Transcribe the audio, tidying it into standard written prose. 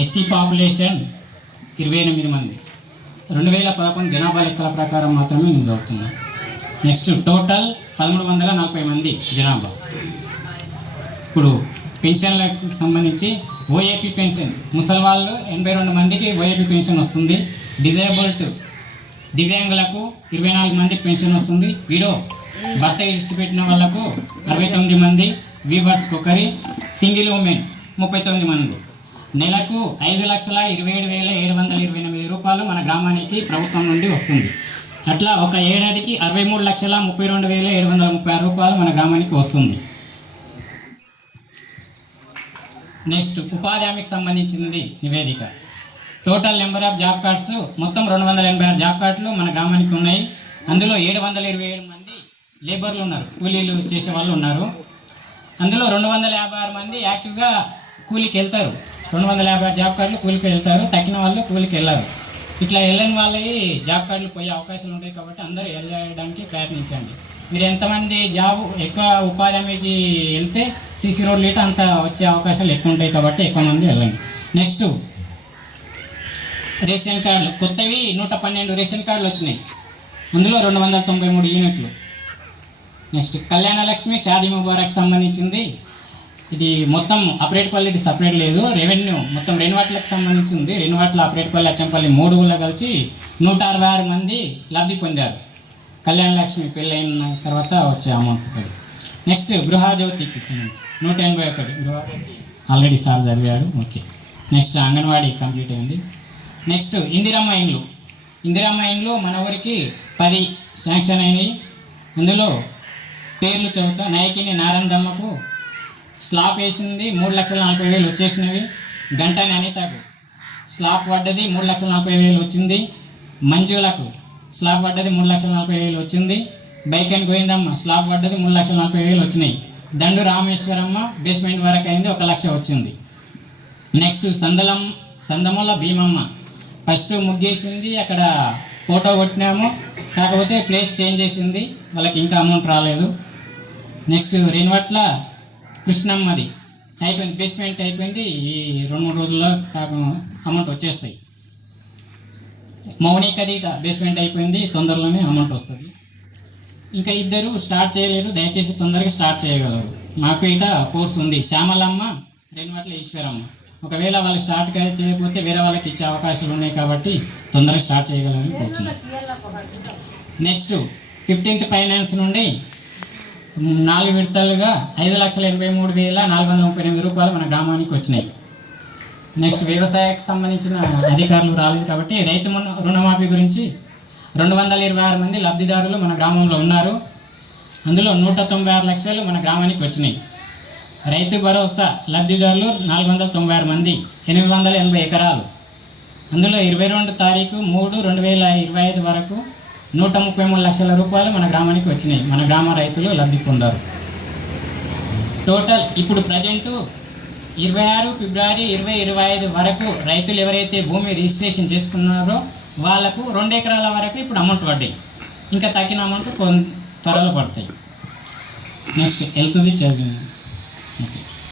ST population 28 మంది. 2011 జనాభా లెక్కల ప్రకారం మాత్రమే నేను చదువుతున్నాను. నెక్స్ట్ టోటల్ 1340 మంది జనాభా. ఇప్పుడు పెన్షన్లకు సంబంధించి ఓఏపీ పెన్షన్ ముసలి వాళ్ళు 82 మందికి ఓఏపీ పెన్షన్ వస్తుంది. డిజేబుల్డ్ దివ్యాంగులకు 24 మందికి పెన్షన్ వస్తుంది. విడో భర్త ఇడిచిపెట్టిన వాళ్ళకు 69 మంది, వీవర్స్కి ఒకరి, సింగిల్ ఉమెన్ 39 మంది. నెలకు 5,27,728 రూపాయలు మన గ్రామానికి ప్రభుత్వం నుండి వస్తుంది. అట్లా ఒక ఏడాదికి 63,32,736 రూపాయలు మన గ్రామానికి వస్తుంది. నెక్స్ట్ ఉపాధి హామీకి సంబంధించింది నివేదిక. Total number of job cards మొత్తం 286 జాబ్ కార్డులు మన గ్రామానికి ఉన్నాయి. అందులో 727 మంది లేబర్లు ఉన్నారు, కూలీలు చేసే వాళ్ళు ఉన్నారు. అందులో 256 మంది యాక్టివ్గా కూలీకి వెళ్తారు. 256 జాబ్ కార్డులు కూలికి వెళ్తారు, తక్కిన వాళ్ళు కూలికి వెళ్ళారు. ఇట్లా వెళ్ళని వాళ్ళకి జాబ్ కార్డులు పోయే అవకాశాలు ఉంటాయి కాబట్టి అందరూ వెళ్ళడానికి ప్రయత్నించండి. మీరు ఎంతమంది జాబ్ ఎక్కువ ఉపాధి హామీకి వెళ్తే సీసీ రోడ్లు ఇట్లా అంత వచ్చే అవకాశాలు ఎక్కువ ఉంటాయి కాబట్టి ఎక్కువ మంది వెళ్ళండి. నెక్స్ట్ రేషన్ కార్డులు కొత్తవి 112 రేషన్ కార్డులు వచ్చినాయి. అందులో 293 యూనిట్లు. నెక్స్ట్ కళ్యాణ లక్ష్మి షాదీ ముబారక్ సంబంధించింది. ఇది మొత్తం అపరేట్పల్లి, ఇది సపరేట్ లేదు. రెవెన్యూ మొత్తం రెన్వాట్లకు సంబంధించింది. రెన్వాట్ల అపరేట్పల్లి, అచ్చంపల్లి 3 ఊళ్ళో కలిసి 166 మంది లబ్ధి పొందారు కళ్యాణ లక్ష్మి పెళ్ళైన తర్వాత వచ్చే అమౌంట్. నెక్స్ట్ గృహజ్యోతికి సంబంధించి 181 గృహజ్యోతి ఆల్రెడీ సార్ చదివాడు. ఓకే. నెక్స్ట్ అంగన్వాడీ కంప్లీట్ అయింది. నెక్స్ట్ ఇందిరమ్మ ఇండ్లు. ఇందిరమ్మ ఇండ్లు మన ఊరికి 10 శాంక్షన్ అయినాయి. అందులో పేర్లు చదువుతా. నాయకిని నారందమ్మకు స్లాబ్ వేసింది 3,40,000 వచ్చేసినవి. గంటని అనితకు స్లాబ్ పడ్డది 3,40,000 వచ్చింది. మంజులకు స్లాబ్ పడ్డది 3,40,000 వచ్చింది. బైక్ అండ్ గోవిందమ్మ స్లాబ్ పడ్డది 3,40,000 వచ్చినాయి. దండు రామేశ్వరమ్మ బేస్మెంట్ వరకు అయింది, 1,00,000 వచ్చింది. నెక్స్ట్ సందముల భీమమ్మ ఫస్ట్ ముగ్గేసింది, అక్కడ ఫోటో కొట్టినాము, కాకపోతే ప్లేస్ చేంజ్ చేసింది, వాళ్ళకి ఇంకా అమౌంట్ రాలేదు. నెక్స్ట్ రెన్వట్ల కృష్ణమ్మది అయిపోయింది, బేస్మెంట్ అయిపోయింది. ఈ 2-3 రోజుల్లో అమౌంట్ వచ్చేస్తాయి. మౌనికది బేస్మెంట్ అయిపోయింది, తొందరలోనే అమౌంట్ వస్తుంది. ఇంకా 2 స్టార్ట్ చేయలేరు, దయచేసి తొందరగా స్టార్ట్ చేయగలరు. మాకు ఇట కోర్స్ ఉంది. శ్యామలమ్మ, రెన్వట్ల ఈశ్వరమ్మ. ఒకవేళ వాళ్ళు స్టార్ట్ చేయకపోతే వేరే వాళ్ళకి ఇచ్చే అవకాశాలు ఉన్నాయి కాబట్టి తొందరగా స్టార్ట్ చేయగలరని కోరుతున్నాను. నెక్స్ట్ 15th ఫైనాన్స్ నుండి 4 విడతలుగా 5,83,438 రూపాయలు మన గ్రామానికి వచ్చినాయి. నెక్స్ట్ వ్యవసాయకు సంబంధించిన అధికారులు రాలేదు కాబట్టి రైతు రుణమాఫీ గురించి 226 మంది లబ్ధిదారులు మన గ్రామంలో ఉన్నారు. అందులో 196 లక్షలు మన గ్రామానికి వచ్చినాయి. రైతు భరోసా లబ్ధిదారులు 496 మంది, 880 ఎకరాలు. అందులో 22 తారీఖు 3/2025 వరకు 133 లక్షల రూపాయలు మన గ్రామానికి వచ్చినాయి. మన గ్రామ రైతులు లబ్ధి పొందారు. టోటల్ ఇప్పుడు ప్రజెంటు 26 ఫిబ్రవరి 2025 వరకు రైతులు ఎవరైతే భూమి రిజిస్ట్రేషన్ చేసుకున్నారో వాళ్ళకు 2 ఎకరాల వరకు ఇప్పుడు అమౌంట్ పడ్డాయి. ఇంకా తగ్గిన అమౌంట్ త్వరలో పడతాయి. నెక్స్ట్ వెళ్తుంది చదివి. ఓకే.